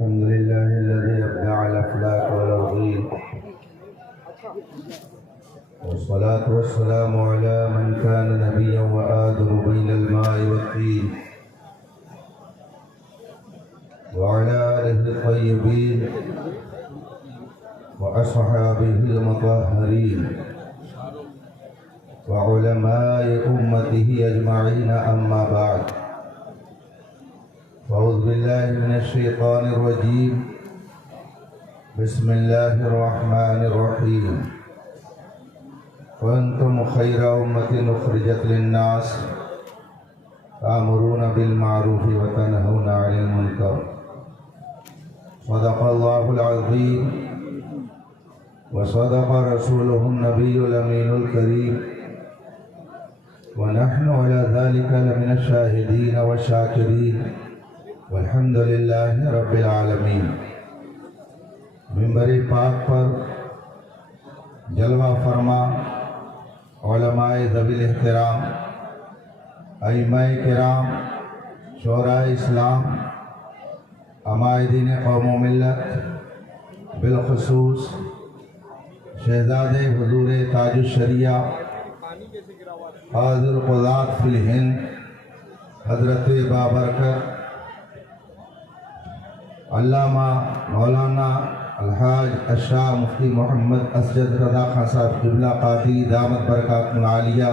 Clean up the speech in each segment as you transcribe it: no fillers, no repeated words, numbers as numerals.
الحمد لله الذي أبدع الأفلاك والأرضين، والصلاة والسلام على من كان نبيا وآدم بين الماء والطين، وعلى آله الطيبين وأصحابه المطهرين وعلماء أمته أجمعين، أما بعد. أعوذ بالله من الشيطان الرجيم. بسم الله الرحمن الرحيم. وأنتم خير أمة أخرجت للناس تأمرون بالمعروف وتنهون عن المنكر. صدق الله العظيم وصدق رسوله النبي الأمين الكريم، ونحن على ذلك لمن الشاهدين والشاكرين، والحمد للہ رب العالمین. منبر پاک پر جلوہ فرما علماء ذوی الاحترام، ائمہ کرام، شعراء اسلام، عمائدین قوم و ملت، بالخصوص شہزاد حضور تاج الشریعہ قاضی القضاة فی الہند حضرت بابرکت علامہ مولانا الحاج الشاہ مفتی محمد اسجد رضا خان صاحب قبلہ قادری دامت برکاتہ عالیہ،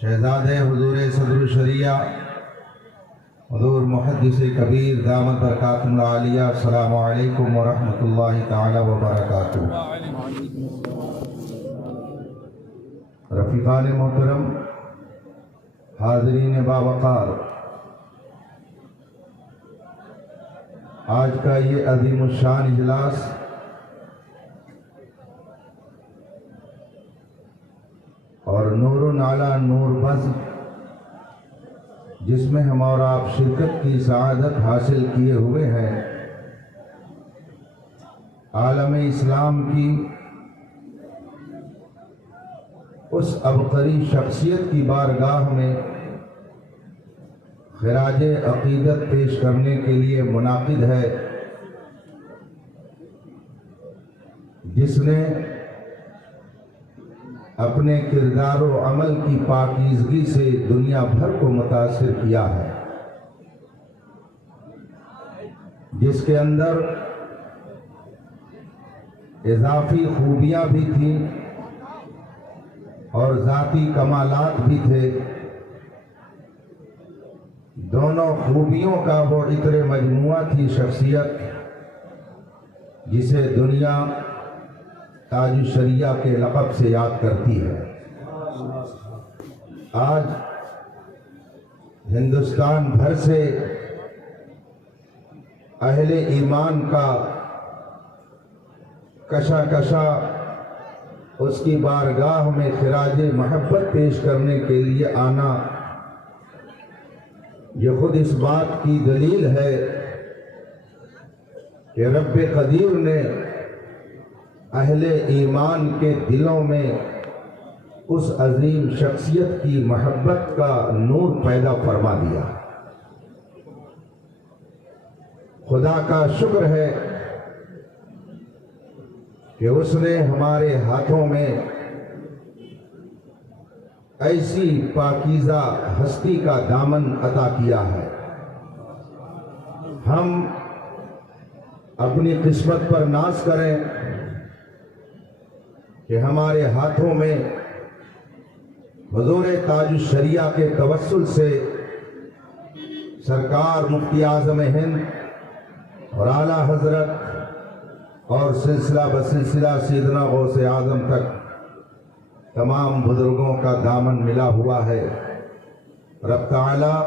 شہزاد حضور صدر الشریعہ حضور محدث کبیر دامت برکاتہ عالیہ، السلام علیکم ورحمۃ اللہ تعالی وبرکاتہ. رفیقان محترم، حاضرین باوقار، آج کا یہ عظیم الشان اجلاس اور نور علی نور بز، جس میں ہم اور آپ شرکت کی سعادت حاصل کیے ہوئے ہیں، عالم اسلام کی اس عبقری شخصیت کی بارگاہ میں خراج عقیدت پیش کرنے کے لیے منعقد ہے، جس نے اپنے کردار و عمل کی پاکیزگی سے دنیا بھر کو متاثر کیا ہے، جس کے اندر اضافی خوبیاں بھی تھیں اور ذاتی کمالات بھی تھے. دونوں خوبیوں کا وہ عطر مجموعہ تھی شخصیت، جسے دنیا تاج الشریعہ کے لقب سے یاد کرتی ہے. آج ہندوستان بھر سے اہل ایمان کا کشا اس کی بارگاہ میں خراج محبت پیش کرنے کے لیے آنا، یہ خود اس بات کی دلیل ہے کہ رب قدیر نے اہل ایمان کے دلوں میں اس عظیم شخصیت کی محبت کا نور پیدا فرما دیا. خدا کا شکر ہے کہ اس نے ہمارے ہاتھوں میں ایسی پاکیزہ ہستی کا دامن عطا کیا ہے. ہم اپنی قسمت پر ناز کریں کہ ہمارے ہاتھوں میں حضور تاج الشریعہ کے توسل سے سرکار مفتی اعظم ہند اور اعلیٰ حضرت اور سلسلہ بسلسلہ سیدنا غوث اعظم تک تمام بزرگوں کا دامن ملا ہوا ہے. رب تعالیٰ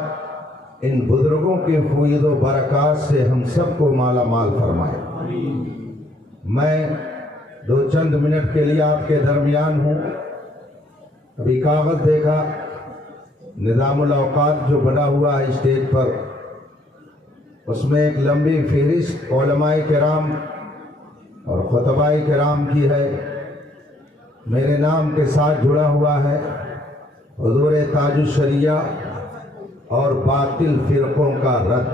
ان بزرگوں کے فیض و برکات سے ہم سب کو مالا مال فرمائے. میں دو چند منٹ کے لیے آپ کے درمیان ہوں. ابھی کاغذ دیکھا، نظام الاوقات جو بنا ہوا ہے اسٹیج پر، اس میں ایک لمبی فہرست علماء کرام اور خطباء کرام کی ہے. میرے نام کے ساتھ جڑا ہوا ہے حضور تاج الشریعہ اور باطل فرقوں کا رد.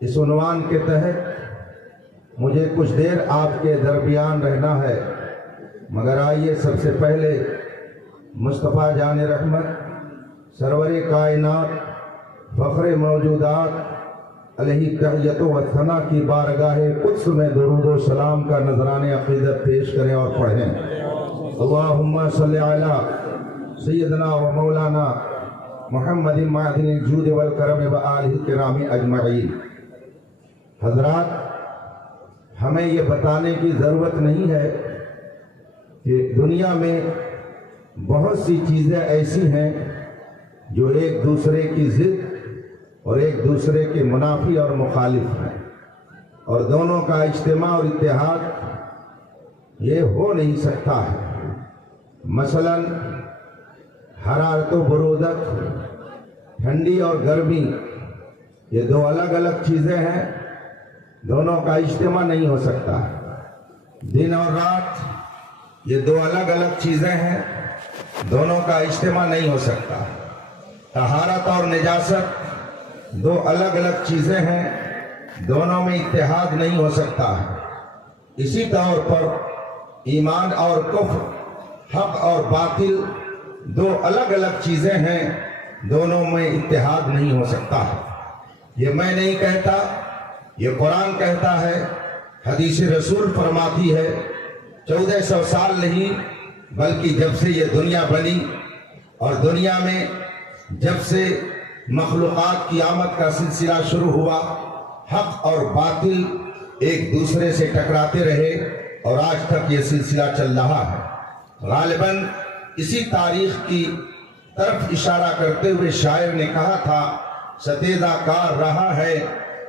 اس عنوان کے تحت مجھے کچھ دیر آپ کے درمیان رہنا ہے، مگر آئیے سب سے پہلے مصطفیٰ جان رحمت سرور کائنات فخر موجودات علیہ تحیت و ثنا کی بارگاہ قدس میں درود و سلام کا نذرانِ عقیدت پیش کریں اور پڑھیں۔ اللہم صلی علی سیدنا و مولانا محمد معدن الجود والکرم و آلہ الکرام اجمعین۔ حضرات، ہمیں یہ بتانے کی ضرورت نہیں ہے کہ دنیا میں بہت سی چیزیں ایسی ہیں جو ایک دوسرے کی ضد اور ایک دوسرے کے منافی اور مخالف ہیں، اور دونوں کا اجتماع اور اتحاد یہ ہو نہیں سکتا ہے۔ مثلا حرارت و برودت، ٹھنڈی اور گرمی، یہ دو الگ الگ چیزیں ہیں، دونوں کا اجتماع نہیں ہو سکتا۔ دن اور رات، یہ دو الگ الگ چیزیں ہیں، دونوں کا اجتماع نہیں ہو سکتا۔ طہارت اور نجاست دو الگ الگ چیزیں ہیں، دونوں میں اتحاد نہیں ہو سکتا ہے۔ اسی طور پر ایمان اور کفر، حق اور باطل دو الگ الگ چیزیں ہیں، دونوں میں اتحاد نہیں ہو سکتا ہے۔ یہ میں نہیں کہتا، یہ قرآن کہتا ہے، حدیث رسول فرماتی ہے۔ 1400 سال نہیں بلکہ جب سے یہ دنیا بنی اور دنیا میں جب سے مخلوقات کی آمد کا سلسلہ شروع ہوا، حق اور باطل ایک دوسرے سے ٹکراتے رہے اور آج تک یہ سلسلہ چل رہا ہے۔ غالباً اسی تاریخ کی طرف اشارہ کرتے ہوئے شاعر نے کہا تھا، ستیزہ کار رہا ہے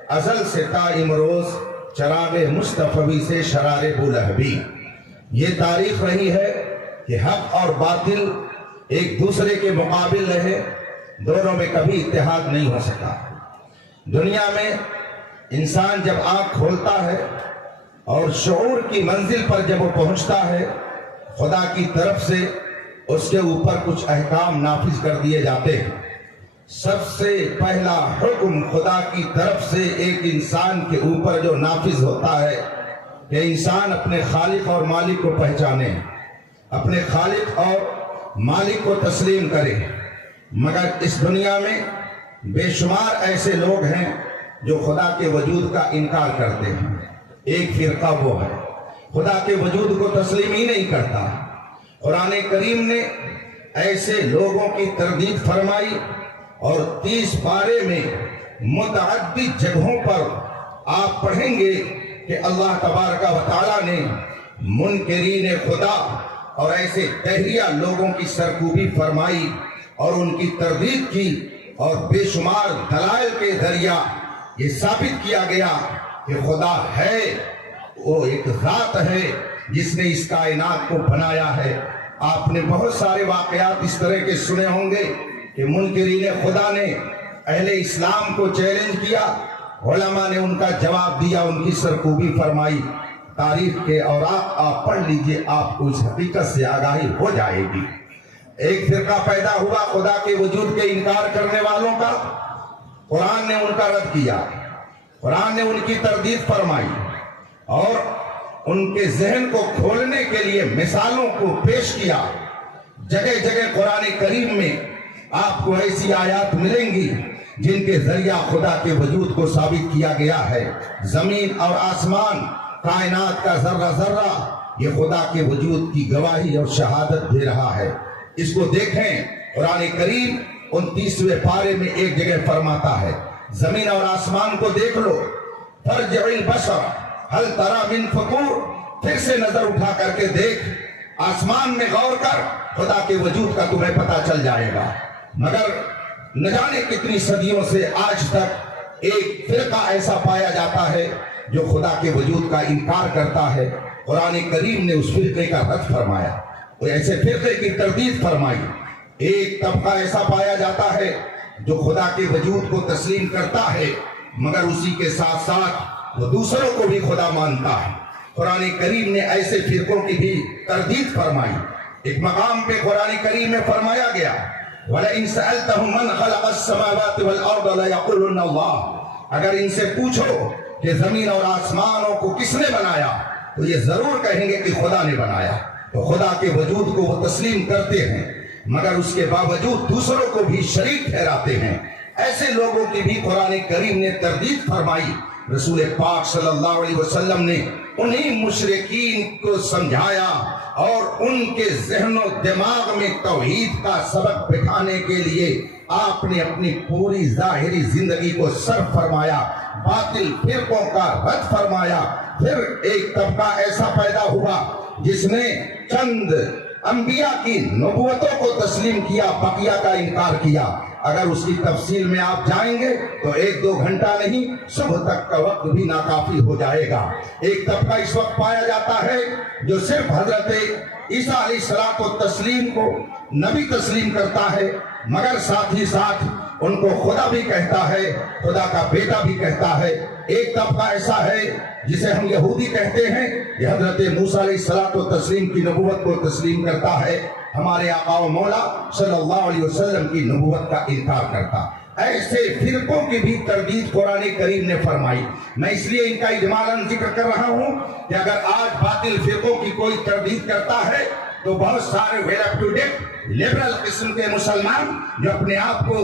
ازل سے تا امروز، چراغ مصطفی سے شرار بولہبی۔ یہ تاریخ رہی ہے کہ حق اور باطل ایک دوسرے کے مقابل رہے، دونوں میں کبھی اتحاد نہیں ہو سکا۔ دنیا میں انسان جب آنکھ کھولتا ہے اور شعور کی منزل پر جب وہ پہنچتا ہے، خدا کی طرف سے اس کے اوپر کچھ احکام نافذ کر دیے جاتے ہیں۔ سب سے پہلا حکم خدا کی طرف سے ایک انسان کے اوپر جو نافذ ہوتا ہے کہ انسان اپنے خالق اور مالک کو پہچانے، اپنے خالق اور مالک کو تسلیم کرے۔ مگر اس دنیا میں بے شمار ایسے لوگ ہیں جو خدا کے وجود کا انکار کرتے ہیں۔ ایک فرقہ وہ ہے خدا کے وجود کو تسلیم ہی نہیں کرتا۔ قرآن کریم نے ایسے لوگوں کی تردید فرمائی اور 30 پارے میں متعدد جگہوں پر آپ پڑھیں گے کہ اللہ تبارک و تعالیٰ نے منکرین خدا اور ایسے دہریہ لوگوں کی سرکوبی فرمائی اور ان کی تردید کی، اور بے شمار دلائل کے ذریعہ یہ ثابت کیا گیا کہ خدا ہے، وہ ایک ذات ہے جس نے اس کائنات کو بنایا ہے۔ آپ نے بہت سارے واقعات اس طرح کے سنے ہوں گے کہ منکرین خدا نے اہل اسلام کو چیلنج کیا، علماء نے ان کا جواب دیا، ان کی سرکوبی فرمائی۔ تاریخ کے اوراق آپ پڑھ لیجئے، آپ کو اس حقیقت سے آگاہی ہو جائے گی۔ ایک فرقہ پیدا ہوا خدا کے وجود کے انکار کرنے والوں کا، قرآن نے ان کا رد کیا، قرآن نے ان کی تردید فرمائی اور ان کے ذہن کو کھولنے کے لیے مثالوں کو پیش کیا۔ جگہ جگہ قرآن کریم میں آپ کو ایسی آیات ملیں گی جن کے ذریعہ خدا کے وجود کو ثابت کیا گیا ہے۔ زمین اور آسمان، کائنات کا ذرہ ذرہ یہ خدا کے وجود کی گواہی اور شہادت دے رہا ہے۔ اس کو دیکھیں، قرآن کریم 29ویں پارے میں ایک جگہ فرماتا ہے، زمین اور آسمان کو دیکھ لو، فرجع البصر ہل تری من فطور، پھر سے نظر اٹھا کر کے دیکھ، آسمان میں غور کر، خدا کے وجود کا تمہیں پتہ چل جائے گا۔ مگر نہ جانے کتنی صدیوں سے آج تک ایک فرقہ ایسا پایا جاتا ہے جو خدا کے وجود کا انکار کرتا ہے۔ قرآن کریم نے اس فرقے کا رد فرمایا، ایسے فرقے کی تردید فرمائی۔ ایک طبقہ ایسا پایا جاتا ہے جو خدا کے وجود کو تسلیم کرتا ہے، مگر اسی کے ساتھ ساتھ وہ دوسروں کو بھی خدا مانتا ہے۔ قرآن کریم نے ایسے فرقوں کی بھی تردید فرمائی۔ ایک مقام پہ قرآن کریم میں فرمایا گیا، وَلَئِن سَأَلْتَهُمْ مَنْ خَلَقَ السَّمَاوَاتِ وَالْأَرْضَ لَيَقُولُنَّ اللَّهُ، اگر ان سے پوچھو کہ زمین اور آسمانوں کو کس نے بنایا تو یہ ضرور کہیں گے کہ خدا نے بنایا. تو خدا کے وجود کو وہ تسلیم کرتے ہیں مگر اس کے باوجود دوسروں کو بھی شریک ٹھہراتے ہیں. ایسے لوگوں کی بھی قرآن کریم نے تردید فرمائی. رسول پاک صلی اللہ علیہ وسلم نے انہی مشرکین کو سمجھایا اور ان کے ذہن و دماغ میں توحید کا سبق بٹھانے کے لیے آپ نے اپنی پوری ظاہری زندگی کو صرف فرمایا، باطل فرقوں کا رد فرمایا. پھر ایک طبقہ ایسا پیدا ہوا جس نے چند انبیاء کی نبوتوں کو تسلیم کیا، بقیہ کا انکار کیا. اگر اس کی تفصیل میں آپ جائیں گے تو 1-2 گھنٹہ نہیں، صبح تک کا وقت بھی ناکافی ہو جائے گا. ایک طبقہ اس وقت پایا جاتا ہے جو صرف حضرت عیسیٰ علیہ السلام کو تسلیم کو نبی تسلیم کرتا ہے مگر ساتھ ہی ساتھ ان کو خدا بھی کہتا ہے، خدا کا بیٹا بھی کہتا ہے. ایک طبقہ ایسا ہے جسے ہم یہودی کہتے ہیں، یہ حضرت موسیٰ علیہ السلام کو تسلیم کی نبوت کو تسلیم کرتا ہے، ہمارے آقا و مولا صلی اللہ علیہ وسلم کی نبوت کا انکار کرتا. ایسے فرقوں کی بھی تردید قرآن کریم نے فرمائی. میں اس لیے ان کا اجمالاً ذکر کر رہا ہوں کہ اگر آج باطل فرقوں کی کوئی تردید کرتا ہے تو بہت سارے well up to date liberal قسم کے مسلمان جو اپنے آپ کو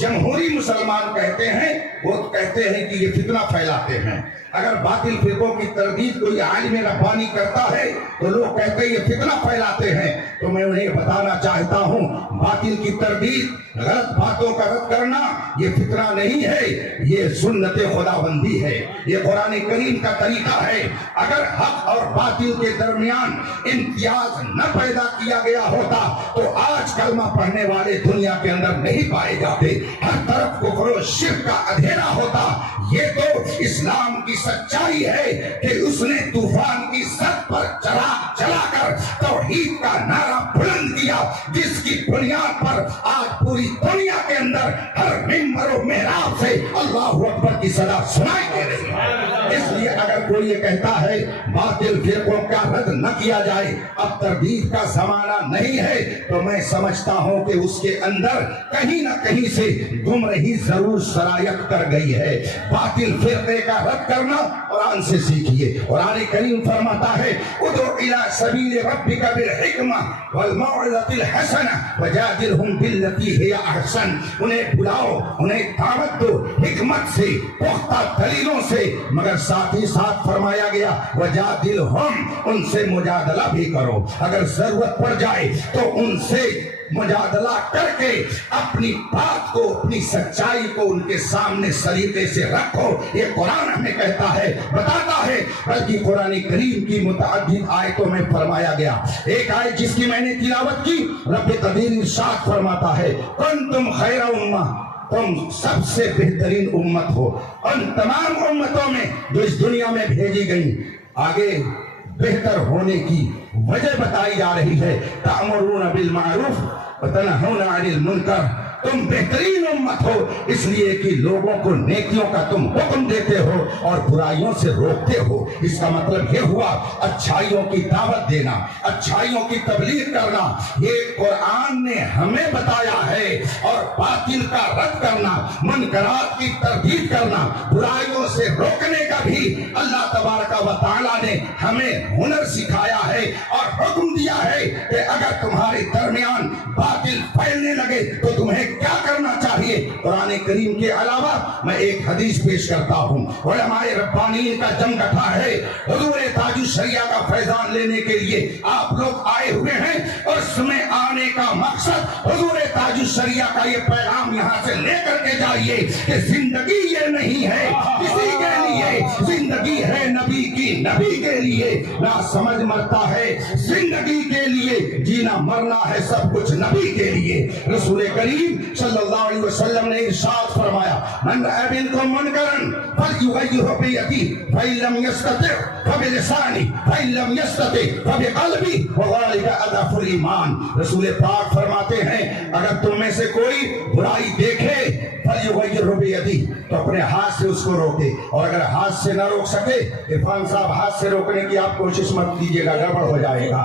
جمہوری مسلمان کہتے ہیں، وہ کہتے ہیں کہ یہ فتنہ پھیلاتے ہیں. اگر باطل فرقوں کی تردید کوئی عالم ربانی کرتا ہے تو لوگ کہتے ہیں یہ فتنہ پھیلاتے ہیں. تو میں انہیں بتانا چاہتا ہوں باطل کی تردید، غلط باتوں کا رد کرنا یہ فتنہ نہیں ہے، یہ سنت خداوندی ہے، یہ قرآن کریم کا طریقہ ہے. اگر حق اور باطل کے درمیان امتیاز نہ پیدا کیا گیا ہوتا تو آج کلمہ پڑھنے والے دنیا کے اندر نہیں پائے جاتے، ہر طرف کفر و شرک کا اندھیرا ہوتا. یہ تو اسلام کی سچائی ہے کہ اس نے طوفان کی سطح پر چراغ جلا کر توحید کا نعرہ بلند کیا، جس کی بنیاد پر آج پوری دنیا کے اندر ہر ممبر و محراب سے اللہ اکبر کی صدا سنائی دے رہی ہے. اس لیے اگر کوئی یہ کہتا ہے باطل فرقوں کا رد نہ کیا جائے، اب تردید کا زمانہ نہیں ہے، تو میں سمجھتا ہوں کہ اس کے اندر کہیں نہ کہیں سے گمراہی ضرور سرایت کر گئی ہے. باطل فرقے کا رد کرنا قرآن سے سیکھیے. قرآن کریم فرماتا ہے ادعو الی سبیل ربک بالحکمہ والموعظۃ الحسنہ وجادلہم باللتی ہی احسن. انہیں بلاؤ، انہیں دعوت دو حکمت سے، پختہ دلیلوں سے، مگر ساتھ ہی ساتھ فرمایا گیا وجادلہم، ان سے مجادلہ بھی کرو. اگر ضرورت پڑ جائے تو ان سے مجادلہ کر کے اپنی بات کو، اپنی سچائی کو ان کے سامنے سلیقے سے رکھو. یہ قرآن ہمیں کہتا ہے، بتاتا ہے. بلکہ قرآن کریم کی متعدد آیتوں میں فرمایا گیا. ایک آیت جس کی میں نے تلاوت کی، رب قدیر ارشاد فرماتا ہے کنتم خیر امہ، تم سب سے بہترین امت ہو ان تمام امتوں میں جو اس دنیا میں بھیجی گئی. آگے بہتر ہونے کی وجہ بتائی جا رہی ہے تأمرون بالمعروف وتنہون عن المنکر. تم بہترین امت ہو اس لیے کہ لوگوں کو نیکیوں کا تم حکم دیتے ہو اور برائیوں سے روکتے ہو. اس کا مطلب یہ ہوا اچھائیوں کی دعوت دینا، اچھائیوں کی تبلیغ کرنا. یہ قرآن نے ہمیں بتایا ہے. اور باطل کا رد کرنا، منکرات کی تردید کرنا، برائیوں سے روکنے کا بھی اللہ تبارک و تعالیٰ نے ہمیں ہنر سکھایا ہے اور حکم دیا ہے کہ اگر تمہارے درمیان باطل پھیلنے لگے تو تمہیں کیا کرنا چاہیے. قرآن کریم کے علاوہ میں ایک حدیث پیش کرتا ہوں. علماء ربانیین کا جم گٹھا ہے. حضور تاج الشریعہ کا فیضان لینے کے لیے آپ لوگ آئے ہوئے ہیں اور اس میں آنے کا مقصد حضور تاج الشریعہ کا یہ پیغام یہاں سے لے کر کے جائیے کہ زندگی یہ نہیں ہے کسی کے لیے، زندگی ہے نبی کی، نبی کے لیے. نہ سمجھ مرتا ہے زندگی کے لیے، جینا مرنا ہے سب کچھ نبی کے لیے. رسول کریم صلی اللہ علیہ وسلم نے ارشاد فرمایا من رأى منكم منکرا فلیغیرہ بیدیہ فإن لم یستطع فبلسانہ فإن لم یستطع فبقلبہ وذلک اضعف الایمان. رسول پاک فرماتے ہیں اگر تم میں سے کوئی برائی دیکھے فَلْيُغَيِّرْهُ بِيَدِهِ، تو اپنے ہاتھ سے اس کو روکے، اور اگر ہاتھ سے نہ روک سکے، عرفان صاحب ہاتھ سے روکنے کی آپ کوشش مت کیجیے گا، گڑبڑ ہو جائے گا۔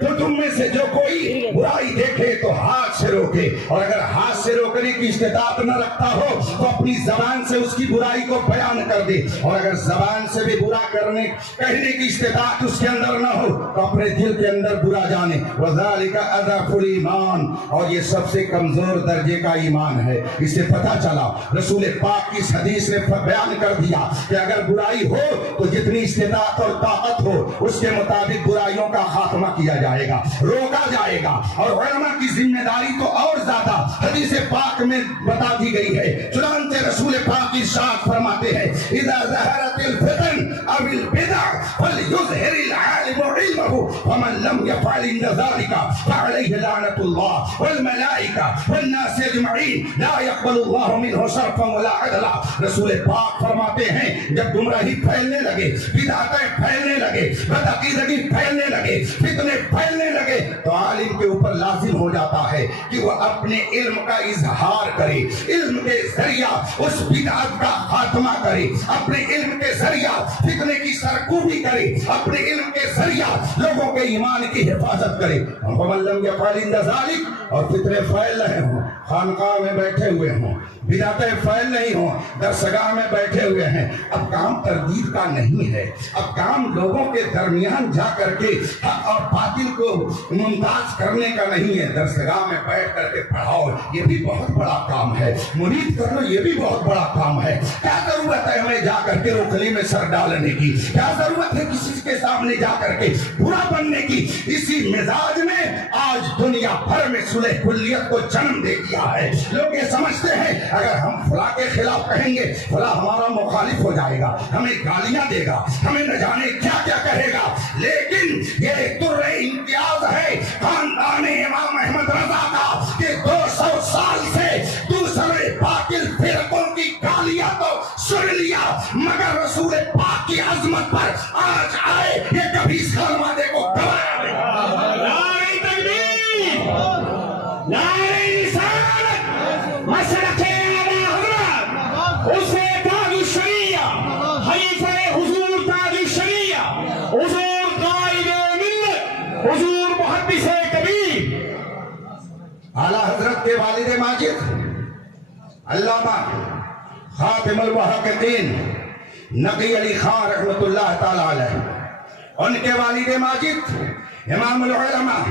تو تم میں سے جو کوئی برائی دیکھے تو ہاتھ سے روکے، اور اگر ہاتھ سے روکنے کی استطاعت نہ رکھتا ہو تو اپنی زبان سے اس کی برائی کو بیان کر دے، اور اگر زبان سے بھی برا کہنے کی استطاعت اس کے اندر نہ ہو تو اپنے دل کے اندر برا جانے۔ وَذَلِكَ أَضْعَفُ الْإِيمَانِ، اور یہ سب سے کمزور درجے کا ایمان ہے۔ اس سے پتہ چلا، رسول پاک کی حدیث نے بیان کر دیا کہ اگر برائی ہو تو جتنی استطاعت اور طاقت ہو اس کے مطابق برائیوں کا خاتمہ کیا جائے گا، روکا جائے گا۔ اور علماء کی ذمہ داری تو اور زیادہ حدیث پاک میں بتا دی گئی ہے، چنانچہ رسول پاک ارشاد فرماتے ہیں اذا ظہرت الفتن او البدع فلیظہر العالم علمه ومن لم يفعل عند ذلك فعليه لعنة الله والملائکہ والناس اجمعین لا يقبل الله منه صرفا ولا عدلا۔ رسول پاک فرماتے ہیں جب گمراہی پھیلنے لگے، بدعتیں پھیلنے لگے، بدعقیدگی پھیلنے لگے، فتنے پھیلنے لگے، تو عالم کے اوپر لازم ہو جاتا ہے کہ وہ اپنے علم کا اظہار کرے، علم کے ذریعہ اس بدعت کا خاتمہ کرے، اپنے علم کے ذریعہ فتنے کی سرکوبی کرے، اپنے علم کے ذریعہ لوگوں کے ایمان کی حفاظت کرے۔ وَمَن لَّمْ يَفْعَلْ عِندَ ذَلِكَ، اور فتنے پھیل رہے ہوں، خانقاہ میں بیٹھے ہوئے ہوں، بدعتیں پھیل رہی ہوں، درسگاہ میں بیٹھے ہوئے ہیں، اب کام تردید کا نہیں ہے، اب کام لوگوں کے درمیان جا کر کے حق اور باطل کو ممتاز کرنے کا نہیں ہے۔ درسگاہ میں بیٹھ کر کے پڑھاؤ، یہ بھی بہت بڑا کام ہے، مرید کرو، یہ بھی بہت بڑا کام ہے۔ کیا ضرورت ہے ہمیں جا کر کے روکھلی میں سر ڈالنے کی؟ کیا ضرورت ہے کسی کے سامنے جا کر کے برا بننے کی؟ اسی مزاج نے آج دنیا بھر میں صلح کلیت کو جنم دے دیا ہے۔ لوگ یہ سمجھتے ہیں اگر ہم فلاں کے خلاف کہیں گے فلاں ہمارا مخالف ہو جائے گا، ہمیں گالیاں دے گا، ہمیں نہ جانے کیا کیا کہے گا، لیکن یہ در امتیاز ہے خاندان امام احمد رضا کا کہ 200 سال سے دوسرے باطل فرقوں کی گالیاں تو سن لیا، مگر رسول پاک کی عظمت پر آج آئے یہ کبھی سلمادے کو گوایا نہیں۔ نعرہ تکبیر، نعرہ رسالت، مسلک اعلیٰ حضرت، اسے تاج الشریعہ، خلیفہ حضور تاج الشریعہ، حضور قائد ملت، حضور محدث کبیر، اعلیٰ حضرت کے والد ماجد علامہ خاتم المحققین نقی علی خان رحمۃ اللہ تعالی علیہ، ان کے والد ماجد امام العلماء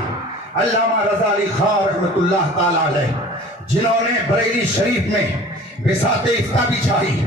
علامہ رضا علی خان رحمۃ اللہ تعالی علیہ، جنہوں نے بریلی شریف میں بساط افتاء بچھائی،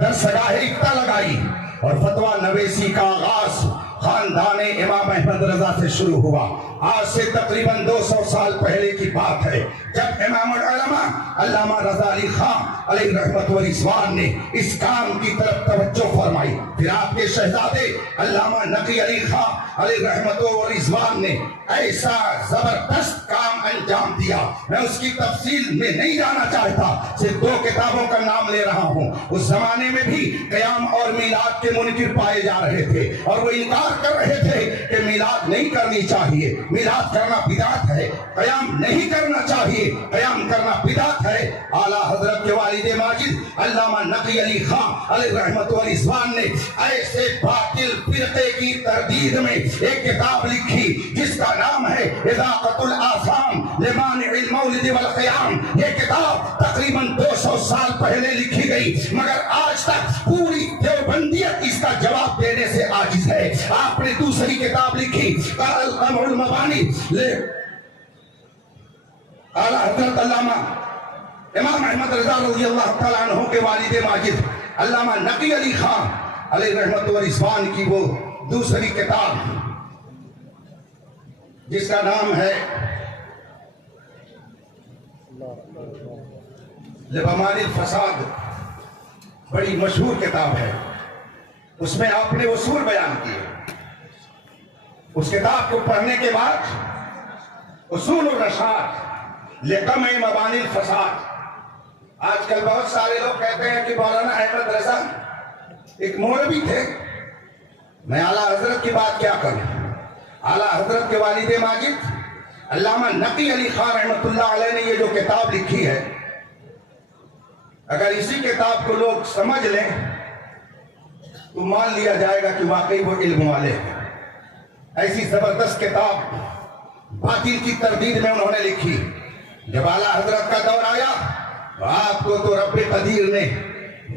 درسگاہ افتاء لگائی، اور فتویٰ نویسی کا آغاز خاندان امام احمد رضا سے شروع ہوا۔ آج سے تقریباً 200 سال پہلے کی بات ہے جب امام العلماء علامہ رضا علی خان علیہ رحمت و رضوان نے اس کام کی طرف توجہ فرمائی، پھر آپ کے شہزادے علامہ نقی علی خان علیہ رحمت و رضوان نے ایسا زبردست کام انجام دیا، میں اس کی تفصیل میں نہیں جانا چاہتا، صرف 2 کتابوں کا نام لے رہا ہوں۔ اس زمانے میں بھی قیام اور میلاد کے منکر پائے جا رہے تھے، اور وہ انکار کر رہے تھے کہ میلاد نہیں کرنی چاہیے، میلاد کرنا بدعت ہے، قیام نہیں کرنا چاہیے، قیام کرنا بدعت ہے۔ اعلیٰ حضرت کے والد ماجد علامہ نقی علی خان علیہ رحمت و رضوان نے ایسے باطل فرقے کی تردید میں ایک کتاب لکھی جس کا نام ہے اضاقۃ الآثام لمانع المولد والقیام۔ یہ کتاب تقریباً 200 سال پہلے لکھی گئی، مگر آج تک پوری دیوبندیت اس کا جواب دینے سے عاجز ہے۔ آپ نے دوسری کتاب لکھی القمع المبانی، اعلیٰ حضرت علامہ امام احمد رضا رضی اللہ تعالیٰ عنہ کے والد ماجد علامہ نقی علی خان علیہ رحمت و رضوان کی وہ دوسری کتاب جس کا نام ہے لبمان الفساد، بڑی مشہور کتاب ہے، اس میں آپ نے اصول بیان کیے۔ اس کتاب کو پڑھنے کے بعد اصول الرشاد لقمع مبانی الفساد، آج کل بہت سارے لوگ کہتے ہیں کہ مولانا احمد رضا ایک مولوی تھے، میں اعلیٰ حضرت کی بات کیا کروں۔ اعلیٰ حضرت کے والد ماجد علامہ نقی علی خان رحمۃ اللہ علیہ نے یہ جو کتاب لکھی ہے، اگر اسی کتاب کو لوگ سمجھ لیں تو مان لیا جائے گا کہ واقعی وہ علم والے ہیں۔ ایسی زبردست کتاب باطل کی تردید میں انہوں نے لکھی۔ جب اعلیٰ حضرت کا دور آیا تو آپ کو تو رب قدیر نے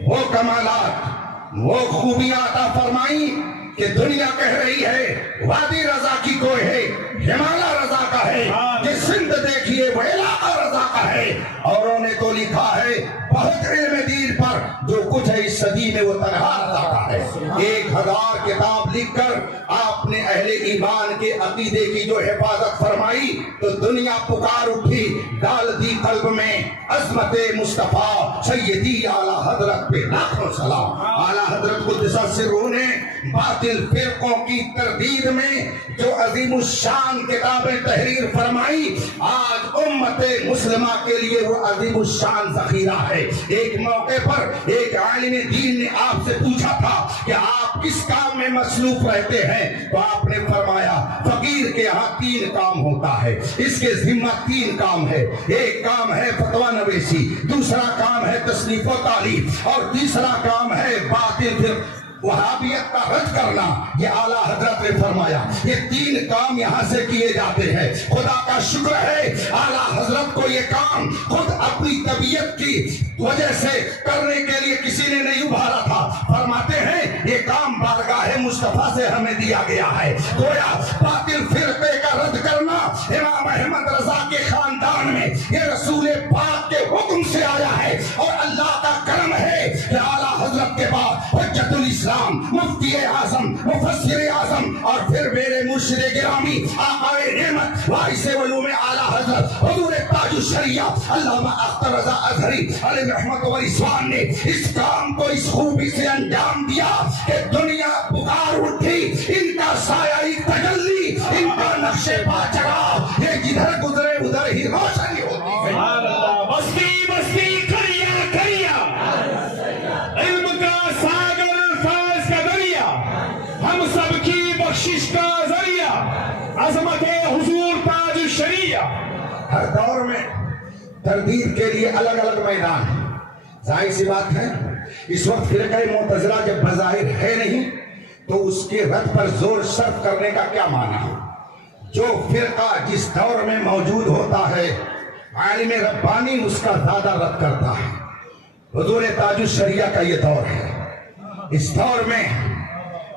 وہ کمالات، وہ خوبیاں عطا فرمائی کہ دنیا کہہ رہی ہے وادی رضا کی کوئی ہے، ہمالیہ رضا کا ہے، یہ سندھ دیکھیے وہ علاقہ رضا کا ہے۔ اوروں نے تو لکھا ہے بہت علم دین پر جو کچھ ہے اس صدی میں وہ تنہا رضا کا ہے۔ 1000 کتاب لکھ کر آپ نے اہل ایمان کے عقیدے کی جو حفاظت فرمائی تو دنیا پکار اٹھی، ڈال دی قلب میں عظمت مصطفیٰ سیدی اعلیٰ حضرت پہ لاکھوں سلام۔ اعلیٰ حضرت قدس سرہ نے باطل فرقوں کی تردید میں جو عظیم الشان کتابیں تحریر فرمائی، آج امت مسلمہ کے لیے وہ عظیم الشان ذخیرہ ہے۔ ایک موقع پر ایک عالم دین نے آپ سے پوچھا تھا کہ آپ کس کام میں مصروف رہتے ہیں، تو آپ نے فرمایا فقیر کے یہاں 3 کام ہوتا ہے، اس کے ذمہ 3 کام ہے۔ ایک کام ہے فتویٰ نویسی، دوسرا کام ہے تصنیف و تعلیم، اور تیسرا کام ہے باطل فرق وہابیت کا رد کرنا۔ یہ اعلیٰ حضرت نے فرمایا یہ 3 کام یہاں سے کیے جاتے ہیں۔ خدا کا شکر ہے اعلیٰ حضرت کو یہ کام خود اپنی طبیعت کی وجہ سے کرنے کے لیے کسی نے نہیں ابھارا تھا۔ فرماتے ہیں یہ کام بارگاہ مصطفیٰ سے ہمیں دیا گیا ہے۔ گویا باطل فرقے کا رد کرنا امام احمد رضا کے خاندان میں یہ رسول پاک کے حکم سے آیا ہے، اور اللہ کا کرم ہے کہ اعلیٰ حضرت کے بعد حجت الاسلام، مفتی اعظم، مفسر اعظم، اور پھر میرے مرشد گرامی آقائے نعمت وارث علوم اعلیٰ حضرت حضور تاج الشریعہ علامہ اختر رضا اظہری علیہ رحمت و رضوان نے اس کام کو اس خوبی سے انجام دیا کہ دنیا پکار اٹھی، ان کا سایہ تجلی، ان کا نقش پا چڑھا، یہ جدھر گزرے ادھر ہی روشنی ہوتی ہے۔ بستی بستی کریا کریا علم کا ساگر الفاظ کا دریا، ہم سب کی بخشش کا ذریعہ، عظمت حضور تاج الشریعہ۔ ہر دور میں تردید کے لیے الگ الگ میدان ہیں۔ ظاہر سی بات ہے اس وقت فرقہ معتزلہ جب بظاہر ہے نہیں تو اس کے رد پر زور صرف کرنے کا کیا معنی ہے؟ جو فرقہ جس دور میں موجود ہوتا ہے عالم ربانی اس کا زیادہ رد کرتا ہے۔ حضور تاج الشریعہ کا یہ دور ہے۔ اس دور میں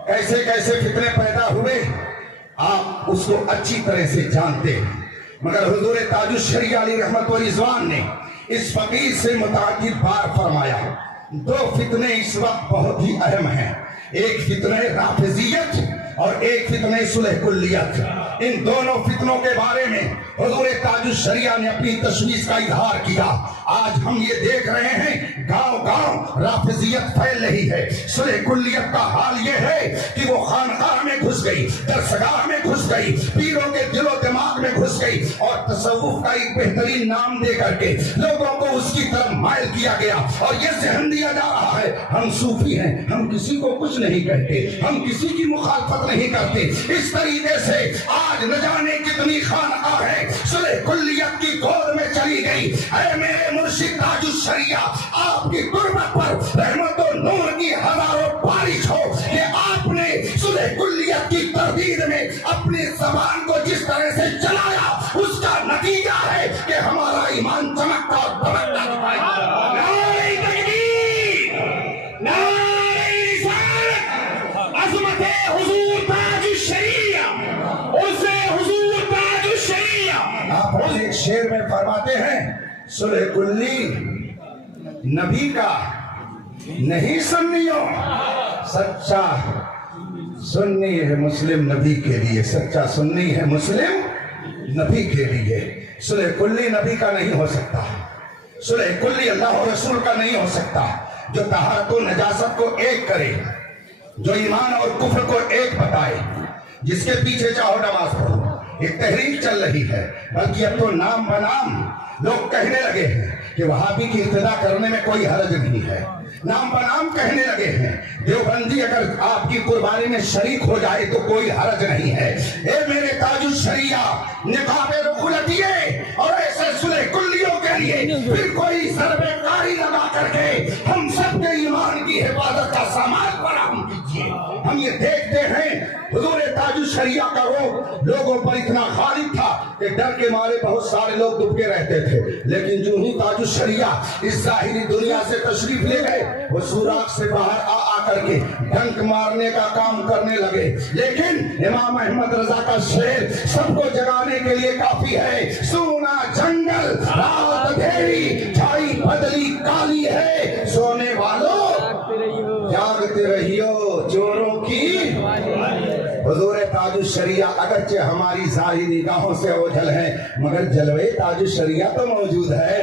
کیسے کیسے فتنے پیدا ہوئے آپ اس کو اچھی طرح سے جانتے ہیں، مگر حضور تاج الشریعہ علیہ رحمت و رضوان نے اس فقیر سے متعدد بار فرمایا 2 فتنے اس وقت بہت ہی اہم ہیں، ایک فتنہ رافضیت اور ایک فتنہ صلح کلیت۔ ان دونوں فتنوں کے بارے میں حضور تاج الشریعہ نے اپنی تشویش کا اظہار کیا۔ آج ہم یہ دیکھ رہے ہیں گاؤں گاؤں رافضیت پھیل رہی ہے۔ صلح کلیت کا حال یہ ہے کہ وہ خانقاہ میں گھس گئی، درسگاہ میں گھس گئی، پیروں کے دل و دماغ میں گھس گئی، اور تصوف کا ایک بہترین نام دے کر کے لوگوں کو اس کی طرف مائل کیا گیا، اور یہ ذہن دیا جا رہا ہے ہم صوفی ہیں، ہم کسی کو کچھ نہیں کہتے، ہم کسی کی مخالفت نہیں کرتے۔ اس طریقے سے آج نہ جانے کتنی خانقاہ ہے صلح کلیت کی گود میں چلی گئی۔ اے میرے مرشد تاج الشریعہ، آپ کی قربت پر رحمت و نور کی ہزاروں بارش ہو کہ آپ نے صلح کلیت کی تردید میں اپنی زبان کو جس طرح سے چلایا اس کا نتیجہ ہے کہ ہمارا ایمان چمکتا اور دمکتا دکھائی دے رہا ہے۔ نعرہ تکبیر، نعرہ رسالت، عظمت حضور تاج الشریعہ، اسے حضور تاج الشریعہ۔ آپ ایک شعر میں فرماتے ہیں صلح کلی نبی کا نہیں سنیوں، سچا سنی ہے مسلم نبی کے لیے، سچا سنی ہے مسلم نبی کے لیے۔ صلح کلی نبی کا نہیں ہو سکتا، صلح کلی اللہ و رسول کا نہیں ہو سکتا۔ جو طہارت و نجاست کو ایک کرے، جو ایمان اور کفر کو ایک بتائے، جس کے پیچھے چاہو نماز پڑھو۔ ایک تحریک چل رہی ہے، بلکہ اب تو نام بنام لوگ کہنے لگے ہیں کہ وہابی کی ابتدا کرنے میں کوئی حرج نہیں ہے، نام بنام کہنے لگے ہیں دیوبندی اگر آپ کی قربانی میں شریک ہو جائے تو کوئی حرج نہیں ہے۔ اے میرے تاج الشریعہ، نقاب رقولتیے اور ایسے صلح کلیوں کے لیے پھر کوئی ضرب کاری لگا کر کے پھر دیکھتے ہیں حضور تاج الشریعہ کا روب لوگوں پر اتنا غالب تھا کہ ڈر کے مارے بہت سارے لوگ دبکے رہتے تھے، لیکن جو ہی تاج الشریعہ اس ظاہری دنیا سے تشریف لے گئے وہ سوراخ سے باہر آ کر کے ڈنک مارنے کا کام کرنے لگے۔ لیکن امام احمد رضا کا شعر سب کو جگانے کے لیے کافی ہے۔ سونا جنگل رات اندھیری چھائی بدلی کالی ہے، سونے والوں جاگتے رہیو چوروں کی۔ حضور تاج الشریعہ اگرچہ ہماری ظاہری نگاہوں سے اوجھل ہے مگر جلوے تاج الشریعہ تو موجود ہے۔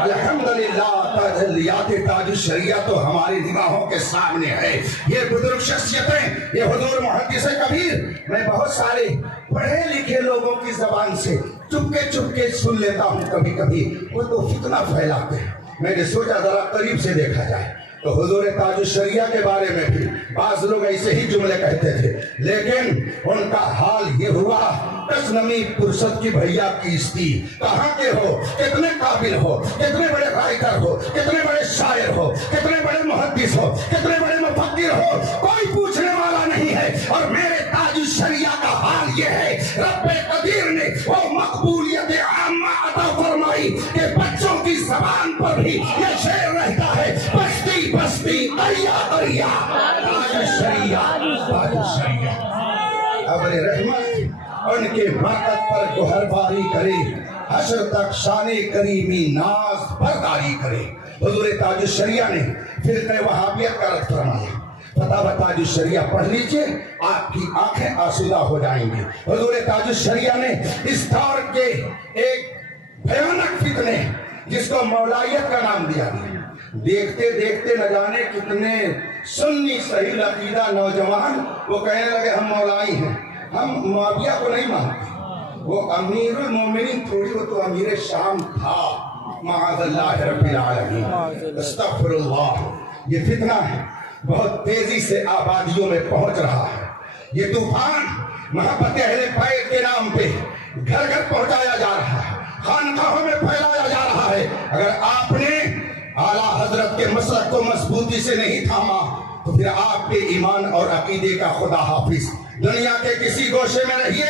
الحمدللہ تجلیات تاج الشریعہ تو ہماری نگاہوں کے سامنے ہے۔ یہ بزرگ شخصیتیں، یہ حضور محدث کبیر میں بہت سارے پڑھے لکھے لوگوں کی زبان سے چپکے سن لیتا ہوں کبھی کبھی، وہ تو فتنہ پھیلاتے ہیں۔ میں نے سوچا ذرا قریب سے دیکھا جائے تو حضور تاج الشریعہ کے بارے میں بھی بعض لوگ ایسے ہی جملے کہتے تھے، لیکن ان کا حال یہ ہوا کس نمی پرست کی بھیا کیستی، کہاں کے ہو، کتنے قابل ہو، کتنے بڑے رائٹر ہو، کتنے بڑے شاعر ہو، کتنے بڑے محدث ہو، کتنے بڑے مفکر ہو، کوئی پوچھنے والا نہیں ہے۔ اور میرے تاج الشریعہ کا حال یہ ہے، رب قدیر نے وہ مقبولیت عامہ عطا فرمائی کہ بچوں کی زبان پر بھی یہ شعر رہتا ہے، بستی بستی قریا قریا تاج الشریعہ تاج الشریعہ۔ ابر رحمت ان کے برکت پر گوہر باری کرے، حشر تک شان کریمی ناز برداری کرے۔ حضور تاج الشریعہ نے فرقہ وہابیت کا رد فرمایا۔ فتاوی تاج الشریعہ پڑھ لیجئے، آپ کی آنکھیں آسودہ ہو جائیں گی۔ حضور تاج الشریعہ نے اس دور کے ایک بھیانک فتنے جس کو مولائیت کا نام دیا گیا، دیکھتے دیکھتے نہ جانے کتنے سنی صحیح عقیدہ نوجوان وہ کہنے لگے ہم مولائی ہیں، ہم معاویہ کو نہیں مانتے، وہ امیر المومنین تھوڑی، وہ تو امیر شام تھا، معاذ اللہ رب العالمین، استغفر اللہ۔ یہ فتنہ ہے بہت تیزی سے آبادیوں میں پہنچ رہا ہے۔ یہ طوفان محبت اہل بیت کے نام پہ گھر گھر پہنچایا جا رہا ہے، خانقاہوں میں پھیلایا جا رہا ہے۔ اگر آپ نے اعلیٰ حضرت کے مسلک کو مضبوطی سے نہیں تھاما تو پھر آپ کے ایمان اور عقیدے کا خدا حافظ۔ دنیا کے کسی گوشے میں رہیے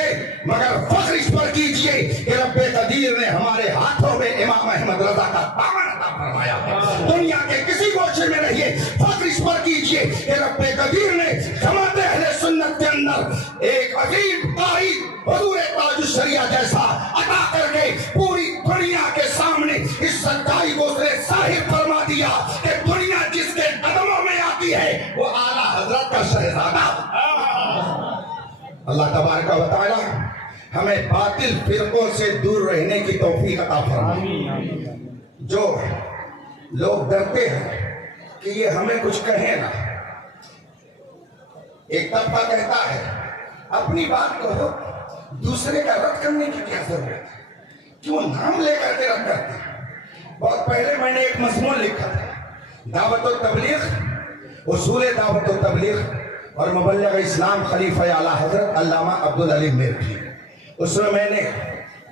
مگر فخر اس پر کیجئے کہ رب قدیر نے ہمارے ہاتھوں میں امام احمد رضا کا دامن عطا فرمایا ہے۔ دنیا کے کسی گوشے میں رہیے، فخر اس پر کیجئے کہ رب قدیر نے جماعت اہل سنت کے اندر ایک عظیم قائد حضور تاج الشریعہ جیسا عطا کر کے پوری دنیا کے سامنے اس سچائی کو اس نے ظاہر فرما دیا کہ دنیا جس کے قدموں میں آتی ہے وہ اعلیٰ حضرت کا شہزادہ۔ اللہ تبارک و تعالی ہمیں باطل فرقوں سے دور رہنے کی توفیق عطا فرمائے۔ جو لوگ ڈرتے ہیں کہ یہ ہمیں کچھ کہیں نہ، ایک طبقہ کہتا ہے اپنی بات کہو، دوسرے کا رد کرنے کی کیا ضرورت ہے، کیوں نام لے کر کے رد کرتے ہیں۔ بہت پہلے میں نے ایک مضمون لکھا تھا، دعوت و تبلیغ، اصول دعوت و تبلیغ اور مبلغ اسلام خلیفہ اعلیٰ حضرت علامہ عبدالعلیم میرٹھی۔ اس میں نے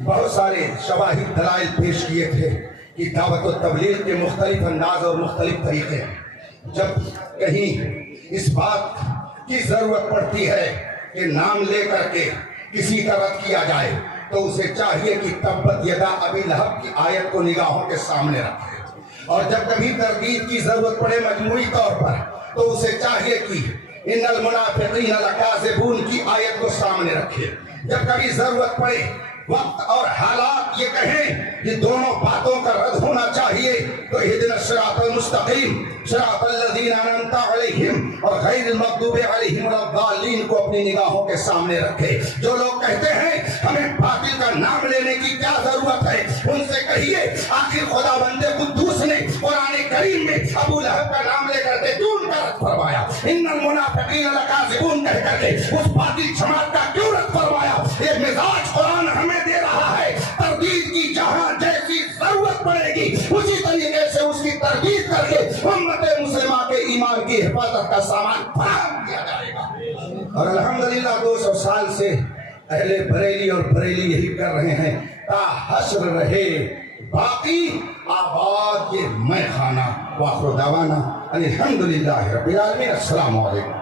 بہت سارے شواہد دلائل پیش کیے تھے کہ دعوت و تبلیغ کے مختلف انداز اور مختلف طریقے ہیں۔ جب کہیں اس بات کی ضرورت پڑتی ہے کہ نام لے کر کے کسی کا رد کیا جائے تو اسے چاہیے کہ تبت یدا ابی لہب کی آیت کو نگاہوں کے سامنے رکھے، اور جب کبھی تردید کی ضرورت پڑے مجموعی طور پر تو اسے چاہیے کہ ان المنافقین لکاذبون کی آیت کو سامنے رکھے۔ جب کبھی ضرورت پڑے وقت اور حالات یہ کہیں کہ دونوں باتوں کا رد ہونا چاہیے تو اہدنا الصراط المستقیم صراط الذین انعمت علیہم اور غیر المغضوب علیہم ولا الضالین کو اپنی نگاہوں کے سامنے رکھے۔ جو لوگ کہتے ہیں ہمیں باطل کا نام لینے کی کیا ضرورت ہے، ان سے کہیے آخر خدا بند قدوس نے قرآن کریم میں ابو لہب کا نام لے کر کے کیوں ان کا رد فرمایا، ان المنافقین لکاذبون کہہ کر کے اس باطل جماعت کا کیوں رد فرمایا۔ یہ مزاج قرآن ہمیں دے رہا ہے، تردید کی جہاں جیسی ضرورت پڑے گی اسی طریقے سے اس کی تردید کر کے امت مسلمہ کے ایمان کی حفاظت کا سامان فراہم کیا جائے گا۔ اور الحمدللہ 200 سال سے اہل بریلی اور بریلی یہی کر رہے ہیں، تا حشر رہے باقی آباد یہ میں خانہ۔ وآخر دعوانا الحمدللہ رب العالمین۔ السلام علیکم۔